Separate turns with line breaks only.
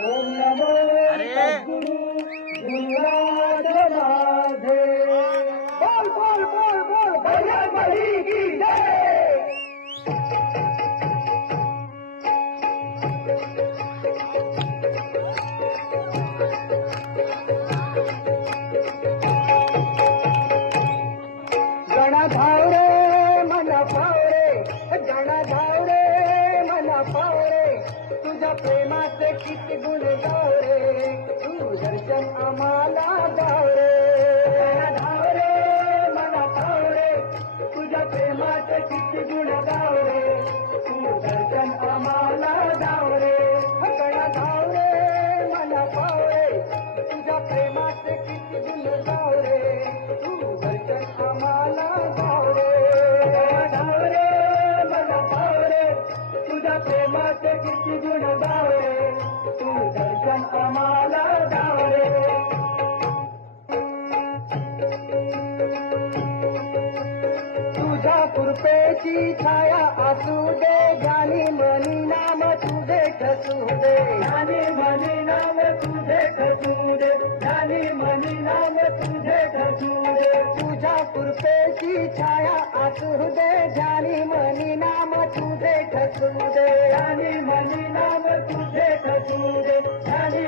अरे.
बोल बोल बोल बोल बजरंगबली की जय गण धावरे मन पावरे गण धावरे मन पावरे तुझ्या प्रेमाचे किती गुण गावरे तू दर्शन आम्हाला गावरे गण धावरे मन पावरे तुझ्या प्रेमाचे किती गुण गावरे कृपेची छाया असू दे ज्ञानी मनी नाम तुझे ठसू दे. ज्ञानी मनी नाम तुझे ठसू दे ज्ञानी मनी नाम तुझे ठसू दे. तुझ्या कृपेची छाया असू दे ज्ञानी मनी नाम तुझे ठसू दे. ज्ञानी मनी नाम तुझे ठसू दे ज्ञानी